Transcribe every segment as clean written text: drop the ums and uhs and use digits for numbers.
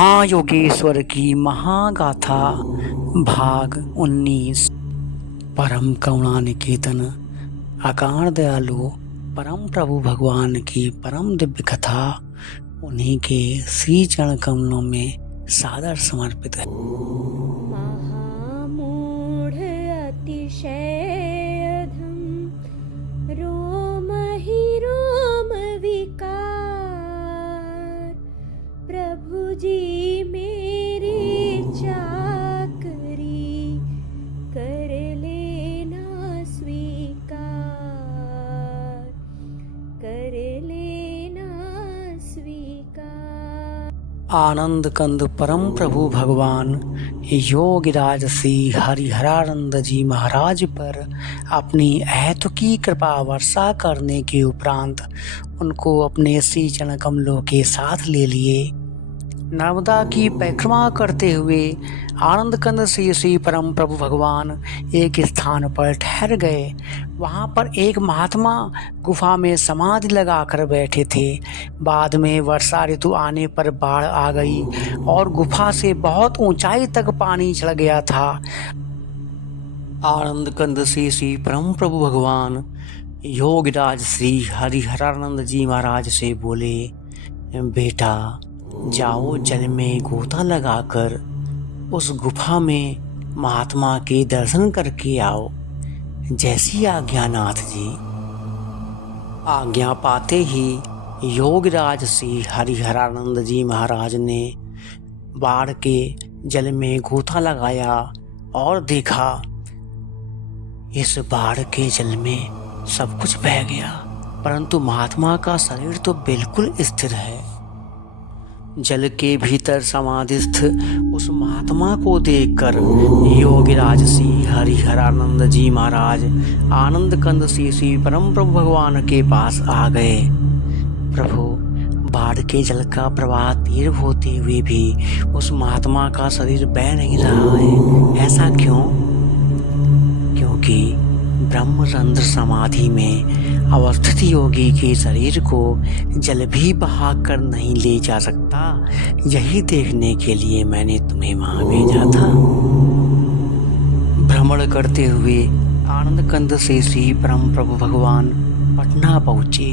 महायोगेश्वर की महागाथा भाग 19। परम करुणा निकेतन अकारण दयालु परम प्रभु भगवान की परम दिव्य कथा उन्हीं के श्री चरण कमलों में सादर समर्पित है। महामूढ़ अतिशय अधम रोम ही रोम विकार प्रभु जी मेरी चाकरी कर लेना स्वीकार कर लेना स्वीकार। आनंद कंद परम प्रभु भगवान योगिराज श्री हरिहरानंद जी महाराज पर अपनी अहेतुकी कृपा वर्षा करने के उपरांत उनको अपने श्री चरण कमलों के साथ ले लिए नर्मदा की परिक्रमा करते हुए आनंद कंद श्री परम प्रभु भगवान एक स्थान पर ठहर गए। वहाँ पर एक महात्मा गुफा में समाधि लगाकर बैठे थे। बाद में वर्षा ऋतु आने पर बाढ़ आ गई और गुफा से बहुत ऊंचाई तक पानी चढ़ गया था। आनंद कंद श्री परम प्रभु भगवान योगिराज श्री हरिहरानंद जी महाराज से बोले, बेटा जाओ जल में गोता लगाकर उस गुफा में महात्मा के दर्शन करके आओ। जैसी आज्ञा नाथ जी। आज्ञा पाते ही योगिराज श्री हरिहरानंद जी महाराज ने बाढ़ के जल में गोता लगाया और देखा इस बाढ़ के जल में सब कुछ बह गया, परंतु महात्मा का शरीर तो बिल्कुल स्थिर है। जल के भीतर समाधिस्थ उस महात्मा को देखकर योगिराज श्री हरिहरानंद जी महाराज आनंद कंद श्री परम प्रभु भगवान के पास आ गए। प्रभु, बाढ़ के जल का प्रवाह तीव्र होते हुए भी उस महात्मा का शरीर बह नहीं रहा है, ऐसा क्यों? क्योंकि ब्रह्मरंध्र समाधि में अवस्थित योगी के शरीर को जल भी बहा कर नहीं ले जा सकता। यही देखने के लिए मैंने तुम्हें वहां भेजा था। भ्रमण करते हुए आनंद कंद श्री परम प्रभु भगवान पटना पहुँचे।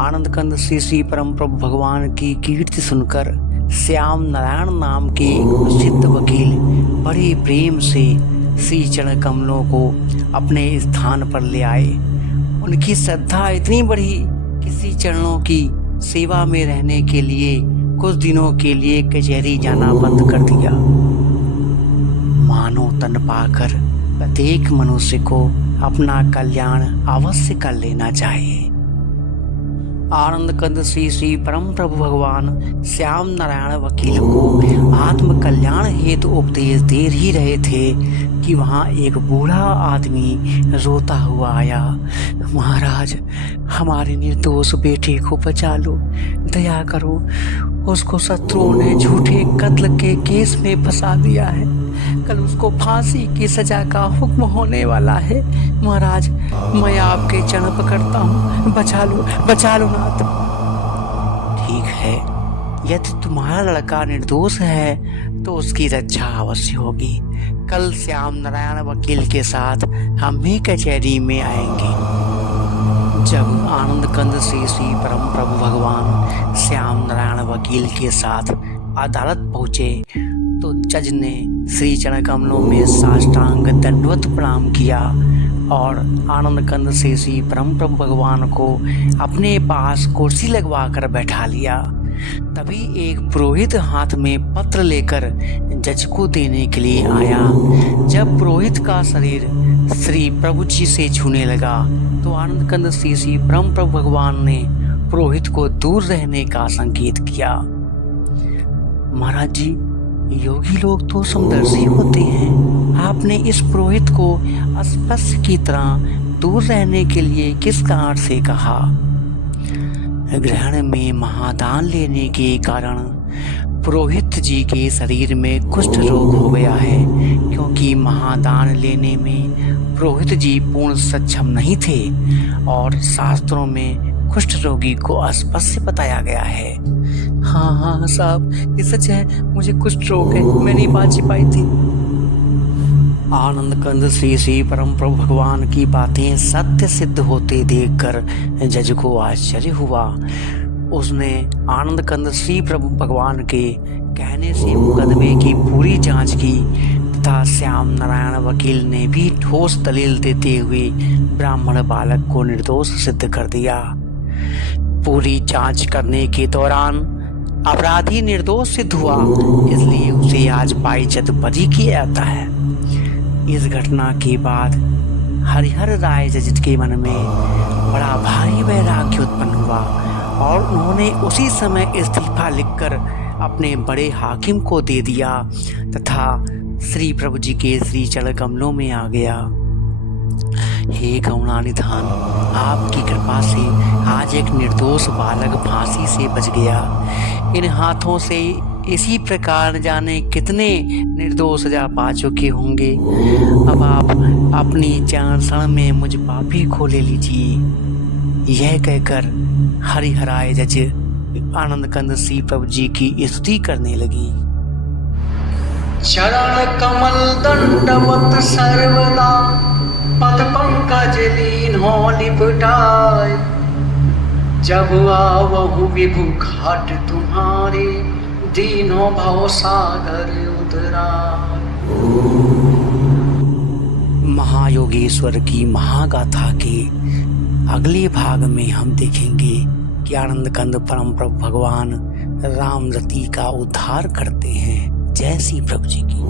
आनंद कंद श्री परम प्रभु भगवान की कीर्ति सुनकर श्याम नारायण नाम के प्रसिद्ध वकील बड़े प्रेम से श्री चरण कमलों को अपने स्थान पर ले आए। उनकी श्रद्धा इतनी बढ़ी कि श्री चरणों की सेवा में रहने के लिए कुछ दिनों के लिए कचहरी जाना बंद कर दिया। मानव तन पाकर प्रत्येक मनुष्य को अपना कल्याण अवश्य कर लेना चाहिए। आनंद कंद श्री परम प्रभु भगवान श्याम नारायण वकील को आत्म कल्याण हेतु उपदेश दे ही रहे थे कि वहाँ एक बूढ़ा आदमी रोता हुआ आया। महाराज, हमारे निर्दोष बेटे को बचा लो, दया करो, उसको शत्रुओं ने झूठे कत्ल के केस में फंसा दिया है। कल उसको फांसी की सजा का हुक्म होने वाला है। महाराज, मैं आपके चरण पकड़ता हूँ, बचा लो नाथ। ठीक है, यदि तुम्हारा लड़का निर्दोष है तो उसकी रक्षा अवश्य होगी। कल श्याम नारायण वकील के साथ हम भी कचहरी में आएंगे। जब आनंद कंद श्री परम प्रभु भगवान श्याम नारायण वकील के साथ अदालत पहुँचे तो जज ने श्री चरण कमलों में साष्टांग दंडवत प्रणाम किया और आनंद कंद श्री परम प्रभु भगवान को अपने पास कुर्सी लगवा कर बैठा लिया। तभी एक पुरोहित हाथ में पत्र लेकर जज को देने के लिए आया। जब पुरोहित का शरीर श्री प्रभु जी से छूने लगा तो आनंद कंद श्री परम प्रभु भगवान ने पुरोहित को दूर रहने का संकेत किया। महाराज जी, योगी लोग तो समदर्शी होते हैं, आपने इस पुरोहित को अस्पष्ट की तरह दूर रहने के लिए किस कारण से कहा? ग्रहण में महादान लेने के कारण पुरोहित जी के शरीर में कुष्ठ रोग हो गया है। क्योंकि महादान लेने में पुरोहित जी पूर्ण सक्षम नहीं थे और शास्त्रों में कुष्ठ रोगी को अस्पष्ट बताया गया है। हाँ साहब, ये सच है, मुझे कुछ रोग है, मैं नहीं बात पाई थी। आनंद कंद श्री श्री परम प्रभु भगवान की बातें सत्य सिद्ध होते देखकर जज को आश्चर्य हुआ। उसने आनंद कंद श्री प्रभु भगवान के कहने से मुकदमे की पूरी जांच की तथा श्याम नारायण वकील ने भी ठोस दलील देते हुए ब्राह्मण बालक को निर्दोष सिद्ध कर दिया। पूरी जांच करने के दौरान अपराधी निर्दोष सिद्ध हुआ, इसलिए उसे आज बाइज्जत बरी किया जाता है। इस घटना के बाद हरिहर राय जज के मन में बड़ा भारी वैराग्य उत्पन्न हुआ और उन्होंने उसी समय इस्तीफा लिखकर अपने बड़े हाकिम को दे दिया तथा श्री प्रभु जी के श्री चरण कमलों में आ गया। हे करुणानिधान, आपकी कृपा से आज एक निर्दोष बालक फांसी से बच गया। इन हाथों से इसी प्रकार न जाने कितने निर्दोष सजा पा चुके होंगे। अब आप अपनी जान क्षण में मुझ पापी को ले लीजिए। यह कहकर हरिहराय जज आनंद कंद श्री प्रभु जी की स्तुति करने लगी। चरण कमल दंडवत सर्वदा पद पंकज लीन्हो लिपटाय। जब आवहु विभु घाट तुम्हारे दीनो भव सागर उतराय। महायोगेश्वर की महागाथा के अगले भाग में हम देखेंगे कि आनंद कंद परम प्रभु भगवान राम रति का उद्धार करते हैं। जय श्री प्रभु जी की।